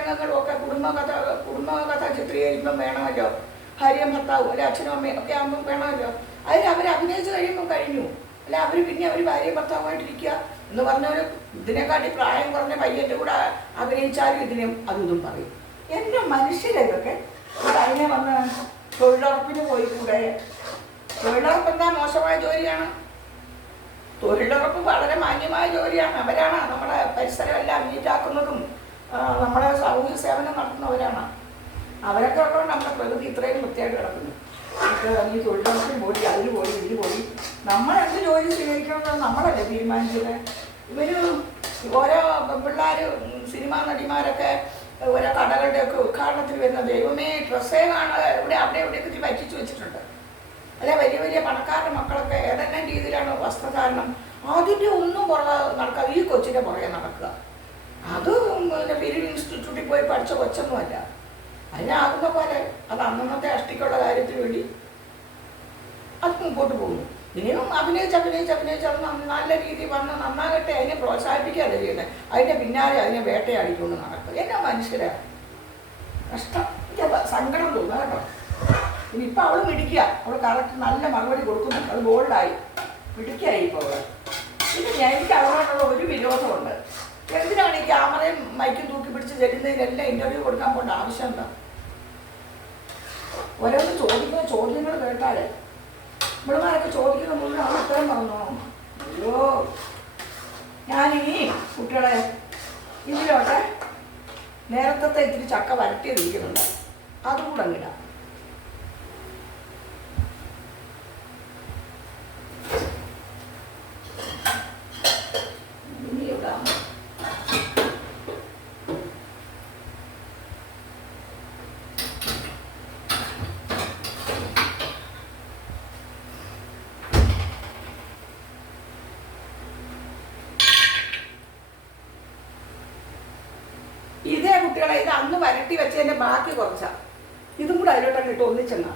രംഗങ്ങളും ഒക്കെ കുടുംബകഥ കുടുംബകഥ ചിത്രീകരിക്കുമ്പോൾ വേണമല്ലോ. ഭാര്യയും ഭർത്താവും അല്ലെ അച്ഛനും അമ്മയും ഒക്കെ ആകുമ്പോൾ വേണമല്ലോ. അതിൽ അവർ അഭിനയിച്ച് കഴിയുമ്പോൾ കഴിഞ്ഞു. അല്ല അവർ പിന്നെ അവർ ഭാര്യയും ഭർത്താവുമായിട്ടിരിക്കുക എന്ന് പറഞ്ഞൊരു ഇതിനെക്കാട്ടി പ്രായം കുറഞ്ഞ പയ്യന്റെ കൂടെ അഭിനയിച്ചാലും ഇതിനും അതും പറയും. എന്റെ മനുഷ്യരൊക്കെ അതിനെ വന്ന് തൊഴിലുറപ്പിന് പോയി കൂടെ തൊഴിലുറപ്പ് എന്താ മോശമായ ജോലിയാണ്? തൊഴിലുറപ്പ് വളരെ മാന്യമായ ജോലിയാണ്. അവരാണ് നമ്മുടെ പരിസരമെല്ലാം നീറ്റാക്കുന്നതും നമ്മുടെ സാമൂഹ്യ സേവനം നടത്തുന്നവരാണ്. അവരൊക്കെ ഉള്ളതുകൊണ്ട് നമ്മുടെ പ്രകൃതി ഇത്രയും വൃത്തിയായിട്ട് കിടക്കുന്നു. ഈ തൊഴിലുറപ്പിൽ പോയി അതിൽ പോയി ഇതിൽ പോയി. നമ്മൾ എന്ത് ജോലി സ്വീകരിക്കണമെന്ന് നമ്മളല്ലേ തീരുമാനിച്ചത്? ഇവർ ഓരോ പിള്ളേർ സിനിമാ നടിമാരൊക്കെ ഓരോ കടകളുടെയൊക്കെ ഉദ്ഘാടനത്തിൽ വരുന്ന ദൈവമേ ഡ്രസ്സേ കാണാതെ ഇവിടെ അവിടെ ഇവിടെയൊക്കെ ഇച്ചിരി പറ്റിച്ചു വെച്ചിട്ടുണ്ട്. അല്ലെ വലിയ വലിയ പണക്കാരുടെ മക്കളൊക്കെ ഏതെല്ലാം രീതിയിലാണ് വസ്ത്രധാരണം? അതിന്റെ ഒന്നും പുറകെ നടക്കാതെ ഈ കൊച്ചിന്റെ പുറകെ നടക്കുക. അത് പോയി പഠിച്ച കൊച്ചൊന്നുമല്ല. അതിനാകുന്ന പോലെ അത് അന്നന്നത്തെ അഷ്ടിക്കുള്ള കാര്യത്തിന് വേണ്ടി അത് മുമ്പോട്ട് പോകുന്നു. ഇനിയും അഭിനയിച്ച് അഭിനയിച്ച് അഭിനയിച്ച് അത് നല്ല രീതിയിൽ വന്ന് നന്നാകട്ടെ അതിനെ പ്രോത്സാഹിപ്പിക്കുകയല്ല ചെയ്യുന്നത് അതിന്റെ പിന്നാലെ അതിനെ വേട്ടയാടിക്കൊണ്ട് നടക്കുക എന്നാ മനുഷ്യരാണ് കഷ്ടം സങ്കടം തോന്നുക കേട്ടോ. ഇനി ഇപ്പം അവൾ മിടിക്കുക അവൾ കറക്റ്റ് നല്ല മറുപടി കൊടുക്കുന്നു. അത് ബോൾഡായി. മിടിക്കായി ഇപ്പോൾ അവൾ പിന്നെ എനിക്ക് അവളോടുള്ള ഒരു വിരോധമുണ്ട്. എന്തിനാണ് ഈ ക്യാമറയും മൈക്കും തൂക്കി പിടിച്ച് ചെല്ലുന്നതിനെല്ലാം ഇന്റർവ്യൂ കൊടുക്കാൻ പോകേണ്ട ആവശ്യം എന്താ? ഓരോന്ന് ചോദിക്കുന്ന ചോദ്യങ്ങൾ കേട്ടാലേ. ഇവിടുമാരൊക്കെ ചോദിക്കുന്ന മുഴുവൻ ആ ഉത്തരം പറഞ്ഞോ അയ്യോ. ഞാനിനി കുട്ടികളെ ഇതിലോട്ടെ നേരത്തെ ഇത്തിരി ചക്ക വരട്ടിയതിരിക്കുന്നുണ്ട് അതും കൂടെ അങ്ങിടാം ഇനി ഇടാം ഇതേ കുട്ടികളെ ഇത് അന്ന് വരട്ടി വെച്ചതിന്റെ ബാക്കി കുറച്ചാ. ഇതും കൂടെ അതിലോട്ടൊക്കെ ഇട്ട് ഒന്നിച്ചെന്നാ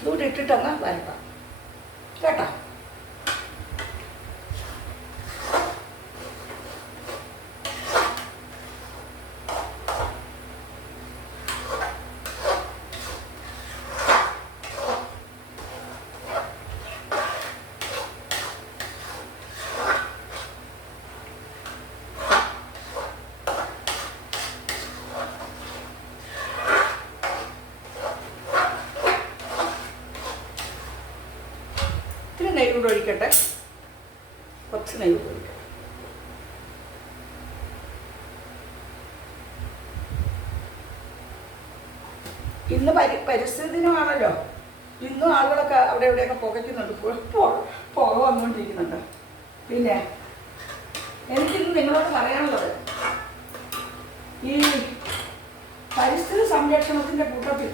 ഇതുകൂടെ ഇട്ടിട്ടങ്ങ് വരട്ടാം. കേട്ടോ ഇത്തിരി നെയ്യ് കൂടെ ഒഴിക്കട്ടെ. കുറച്ച് നെയ്യ് കൂടെ ഒഴിക്കട്ടെ. ഇന്ന് പരി പരിസ്ഥിതി ദിനമാണല്ലോ ഇന്നും ആളുകളൊക്കെ അവിടെ എവിടെയൊക്കെ പുകയ്ക്കുന്നുണ്ട്. പുക വന്നുകൊണ്ടിരിക്കുന്നുണ്ട്. പിന്നെ എനിക്കിന്ന് നിങ്ങളോട് പറയാനുള്ളത് ഈ പരിസ്ഥിതി സംരക്ഷണത്തിന്റെ കൂട്ടത്തിൽ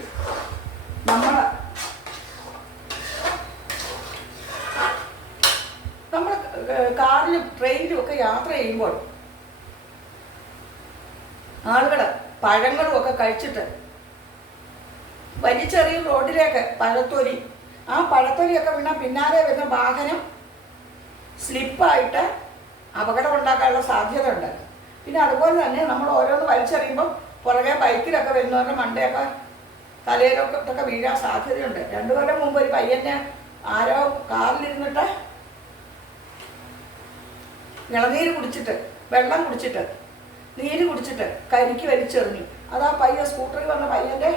നമ്മൾ കാറിലും ട്രെയിനിലും ഒക്കെ യാത്ര ചെയ്യുമ്പോൾ ആളുകൾ പഴങ്ങളും ഒക്കെ കഴിച്ചിട്ട് വലിച്ചെറിയ റോഡിലേക്ക് പഴത്തൊലി. ആ പഴത്തൊലിയൊക്കെ വീണാൽ പിന്നാലെ വരുന്ന വാഹനം സ്ലിപ്പായിട്ട് അപകടം ഉണ്ടാക്കാനുള്ള സാധ്യത ഉണ്ട് പിന്നെ അതുപോലെ തന്നെ നമ്മൾ ഓരോന്ന് വലിച്ചെറിയുമ്പോൾ പുറകെ ബൈക്കിലൊക്കെ വരുന്നവരുടെ മണ്ടയൊക്കെ തലയിലൊക്കെ വീഴാൻ സാധ്യതയുണ്ട്. രണ്ടു കൊല്ലം മുമ്പ് ഒരു പയ്യനെ ആരോ കാറിലിരുന്നിട്ട് ഇളനീര് കുടിച്ചിട്ട് വെള്ളം കുടിച്ചിട്ട് നീര് കുടിച്ചിട്ട് കരിക്ക് വലിച്ചെറിഞ്ഞു. അത് ആ പയ്യ സ്കൂട്ടറിൽ വന്ന പയ്യന്റെ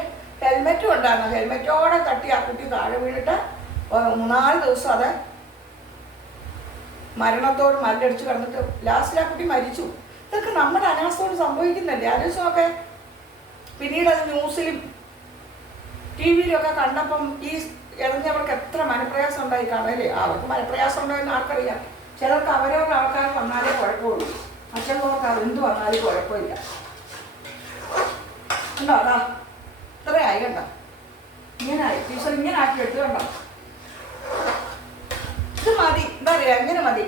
ഹെൽമെറ്റും ഉണ്ടായിരുന്നു. ഹെൽമെറ്റോടെ തട്ടി ആ കുട്ടി താഴെ വീണിട്ട് മൂന്നാൽ ദിവസം അത് മരണത്തോട് മല്ലടിച്ച് കിടന്നിട്ട് ലാസ്റ്റിൽ ആ കുട്ടി മരിച്ചു. ഇതൊക്കെ നമ്മുടെ അനാസ്ഥയോട് സംഭവിക്കുന്നില്ലേ? ആലോചിച്ചൊക്കെ പിന്നീട് അത് ന്യൂസിലും ടി വിയിലൊക്കെ കണ്ടപ്പം ഈ ഇറങ്ങിയവർക്ക് എത്ര മനപ്രയാസം ഉണ്ടായി കാണല്ലേ? അവർക്ക് മനപ്രയാസം ഉണ്ടോ എന്ന് ആർക്കറിയാം. ചിലർക്ക് അവരവരുടെ ആൾക്കാർ വന്നാലേ കുഴപ്പമുള്ളൂ. മറ്റുള്ളവർക്ക് എന്ത് വന്നാലും കുഴപ്പമില്ല. ഉണ്ടോ അതാ? ഇത്രയായി കണ്ടോ? ഇങ്ങനായി. ടീച്ചർ ഇങ്ങനെ ആക്കി എടുത്തു കണ്ടോ? ഇത് മതി. എന്താ പറയുക? എങ്ങനെ മതി.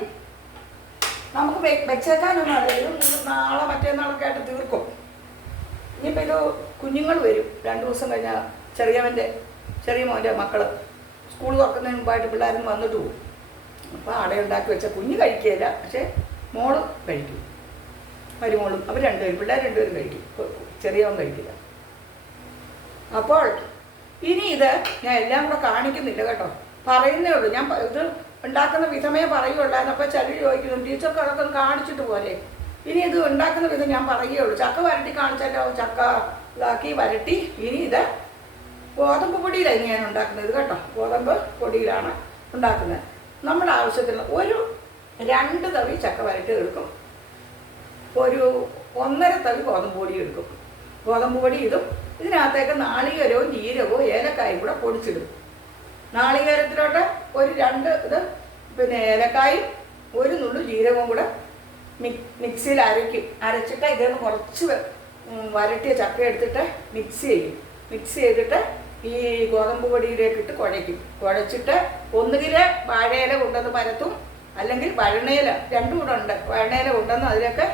നമുക്ക് വെച്ചേക്കാനൊന്നും അറിയാം ഇത് നാളെ മറ്റേന്നാളൊക്കെ ആയിട്ട് തീർക്കും. ഇനിയിപ്പോൾ ഇത് കുഞ്ഞുങ്ങൾ വരും. രണ്ട് ദിവസം കഴിഞ്ഞാൽ ചെറിയവന്റെ ചെറിയ മോന്റെ മക്കൾ സ്കൂൾ തുറക്കുന്നതിന് മുമ്പായിട്ട് പിള്ളേരും വന്നിട്ട് പോകും അപ്പോൾ അട ഉണ്ടാക്കി വെച്ച കുഞ്ഞ് കഴിക്കുകയില്ല പക്ഷേ മോൾ കഴിക്കും. മരുമോളും അവർ രണ്ടുപേരും പിള്ളേർ രണ്ടുപേരും കഴിക്കും. ചെറിയവൻ കഴിക്കില്ല. അപ്പോൾ ഇനി ഇത് ഞാൻ എല്ലാം കൂടെ കാണിക്കുന്നില്ല കേട്ടോ. പറയുന്നേ ഉള്ളൂ. ഞാൻ ഇത് ഉണ്ടാക്കുന്ന വിധമേ പറയുള്ളായിരുന്നു അപ്പോൾ ചിലർ ചോദിക്കുന്നു ടീച്ചർക്ക് അതൊക്കെ കാണിച്ചിട്ട് പോലെ ഇനി ഇത് ഉണ്ടാക്കുന്ന വിധം ഞാൻ പറയുകയുള്ളൂ ചക്ക വരട്ടി കാണിച്ചാലോ? ചക്ക ഇതാക്കി വരട്ടി. ഇനി ഇത് ഗോതമ്പ് പൊടിയിലാണ് ഞാൻ ഉണ്ടാക്കുന്നത് കേട്ടോ. ഗോതമ്പ് പൊടിയിലാണ് ഉണ്ടാക്കുന്നത്. നമ്മുടെ ആവശ്യത്തിന് ഒരു രണ്ട് തവി ചക്ക വരട്ടി എടുക്കും. ഒരു ഒന്നര തവി ഗോതമ്പ് പൊടി എടുക്കും. ഗോതമ്പ് പൊടി ഇടും. ഇതിനകത്തേക്ക് നാളികേരവും ജീരകവും ഏലക്കായും കൂടെ പൊടിച്ചിടും. നാളികേരത്തിലോട്ട് ഒരു രണ്ട് ഇത് പിന്നെ ഏലക്കായും ഒരു നുള്ളു ജീരകവും കൂടെ മിക് മിക്സിയിൽ അരയ്ക്കും. അരച്ചിട്ട് ഇതൊന്ന് കുറച്ച് വെ- ഉം, വരട്ടിയ ചക്ക എടുത്തിട്ട് മിക്സ് ചെയ്യും. മിക്സ് ചെയ്തിട്ട് ഈ ഗോതമ്പ് പൊടിയിലേക്ക് ഇട്ട് കുഴയ്ക്കും. കുഴച്ചിട്ട് ഒന്നുകിൽ വാഴയില കൊണ്ടുവന്ന് പരത്തും അല്ലെങ്കിൽ വഴണയില രണ്ടും കൂടെ ഉണ്ട്. വഴണയില കൊണ്ടുവന്ന് അതിലൊക്കെ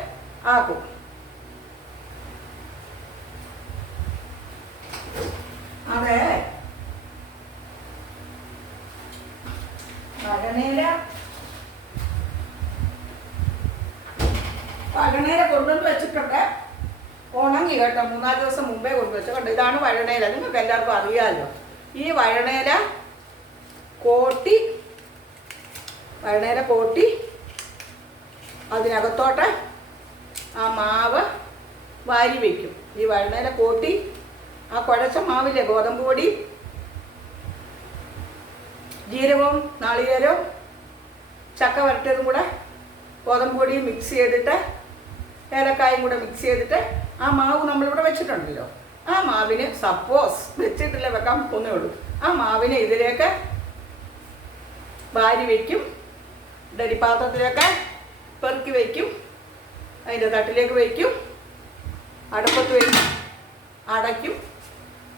ആക്കും. അതെ വഴണയില വഴണയില കൊണ്ടുവന്ന് വെച്ചിട്ടുണ്ട് ഉണങ്ങി കേട്ടോ മൂന്നാൽ ദിവസം മുമ്പേ കൊണ്ടുവച്ചു കണ്ടോ. ഇതാണ് വഴണേല നിങ്ങൾക്ക് എല്ലാവർക്കും അറിയാമല്ലോ ഈ വഴണേല കോട്ടി വഴണേല കോട്ടി അതിനകത്തോട്ട് ആ മാവ് വാരി വയ്ക്കും ഈ വഴണേല കോട്ടി ആ കുഴച്ച മാവില്ലേ ഗോതമ്പ് പൊടി ജീരകവും നാളികേരവും ചക്ക വരട്ടിയതും കൂടെ ഗോതമ്പ് പൊടിയും മിക്സ് ചെയ്തിട്ട് ഏലക്കായും കൂടെ മിക്സ് ചെയ്തിട്ട് ആ മാവ് നമ്മളിവിടെ വെച്ചിട്ടുണ്ടല്ലോ. ആ മാവിന് സപ്പോസ് വെച്ചിട്ടില്ല വെക്കാൻ പോകുന്നേ ഉള്ളൂ. ആ മാവിനെ ഇതിലേക്ക് വാരി വയ്ക്കും ഡരിപാത്രത്തിലേക്ക് പെറുക്കി വയ്ക്കും അതിന്റെ തട്ടിലേക്ക് വയ്ക്കും അടുപ്പത്ത് വയ്ക്കും അടയ്ക്കും.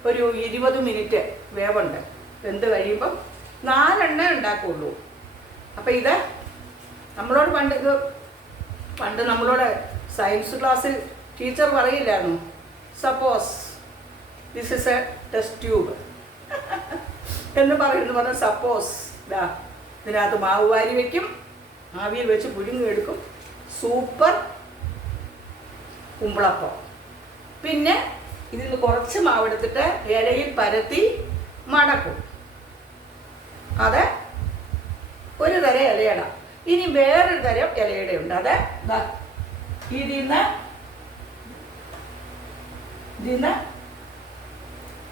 ഒരു ഇരുപത് മിനിറ്റ് വേവുണ്ട്. വെന്ത് കഴിയുമ്പം നാലെണ്ണ ഉണ്ടാക്കുള്ളൂ. അപ്പം ഇത് നമ്മളോട് പണ്ട് ഇത് പണ്ട് നമ്മളോട് സയൻസ് ക്ലാസ്സിൽ teacher പറയില്ലായിരുന്നു. Suppose this is a test tube എന്ന് പറയുന്നു പറഞ്ഞാൽ സപ്പോസ് ഇതാ ഇതിനകത്ത് മാവ് വാരി വയ്ക്കും ആവിയിൽ വെച്ച് പുഴുങ്ങി എടുക്കും. സൂപ്പർ കുമ്പളപ്പം. പിന്നെ ഇതിൽ നിന്ന് കുറച്ച് മാവെടുത്തിട്ട് ഇലയിൽ പരത്തി മടക്കും. അത് ഒരു തരം ഇലയിടാം. ഇനി വേറൊരു തരം ഇലയുടെ ഉണ്ട് അത് ദാ ഇതിൽ നിന്ന് ഇതിൽ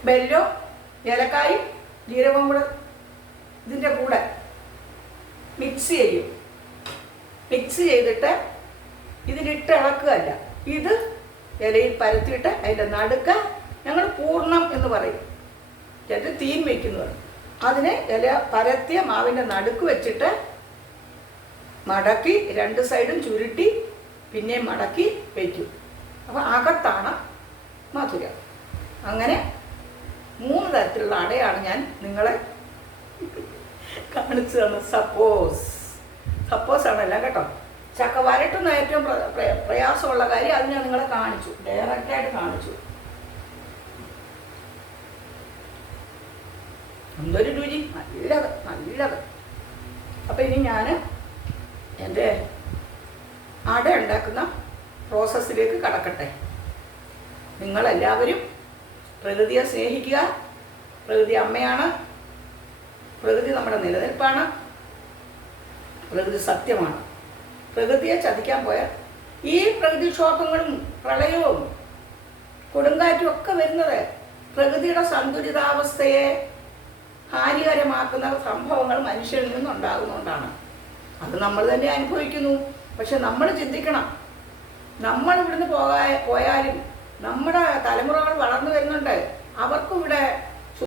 ബെല്ലോ ഏലക്കായും ജീരകവും കൂടെ ഇതിന്റെ കൂടെ മിക്സ് ചെയ്യും. മിക്സ് ചെയ്തിട്ട് ഇതിലിട്ട് ഇളക്കുകയല്ല. ഇത് ഇലയിൽ പരത്തിയിട്ട് അതിന്റെ നടുക്ക ഞങ്ങൾ പൂർണം എന്ന് പറയും. ചേട്ടൻ തീൻ വയ്ക്കുന്നതാണ് അതിനെ ഇല പരത്തിയ മാവിന്റെ നടുക്ക് വെച്ചിട്ട് മടക്കി രണ്ട് സൈഡും ചുരുട്ടി പിന്നെ മടക്കി വയ്ക്കും അപ്പോൾ അകത്താണ് മധുരം. അങ്ങനെ മൂന്ന് തരത്തിലുള്ള അടയാണ് ഞാൻ നിങ്ങളെ കാണിച്ചു തന്നത്. സപ്പോസ് സപ്പോസ് ആണല്ല കേട്ടോ. ചക്ക വരട്ടുന്ന ഏറ്റവും പ്ര- പ്ര- പ്രയാസമുള്ള കാര്യം അത് ഞാൻ നിങ്ങളെ കാണിച്ചു. ഡയറക്റ്റായിട്ട് കാണിച്ചു. എന്തൊരു രുചി. നല്ലത് നല്ലത്. അപ്പം ഇനി ഞാൻ എന്റെ അട ഉണ്ടാക്കുന്ന പ്രോസസ്സിലേക്ക് കടക്കട്ടെ. നിങ്ങളെല്ലാവരും പ്രകൃതിയെ സ്നേഹിക്കുക. പ്രകൃതി അമ്മയാണ്. പ്രകൃതി നമ്മുടെ നിലനിൽപ്പാണ്. പ്രകൃതി സത്യമാണ്. പ്രകൃതിയെ ചതിക്കാൻ പോയാൽ ഈ പ്രകൃതിക്ഷോഭങ്ങളും പ്രളയവും കൊടുങ്കാറ്റും ഒക്കെ വരുന്നത് പ്രകൃതിയുടെ സന്തുലിതാവസ്ഥയെ ഹാനികരമാക്കുന്ന സംഭവങ്ങൾ മനുഷ്യരിൽ നിന്നുണ്ടാകുന്നതുകൊണ്ടാണ്. അത് നമ്മൾ തന്നെ അനുഭവിക്കുന്നു. പക്ഷെ നമ്മൾ ചിന്തിക്കണം. നമ്മൾ ഇവിടുന്ന് പോകാ പോയാലും നമ്മുടെ തലമുറകൾ വളർന്നു വരുന്നുണ്ട്. അവർക്കും ഇവിടെ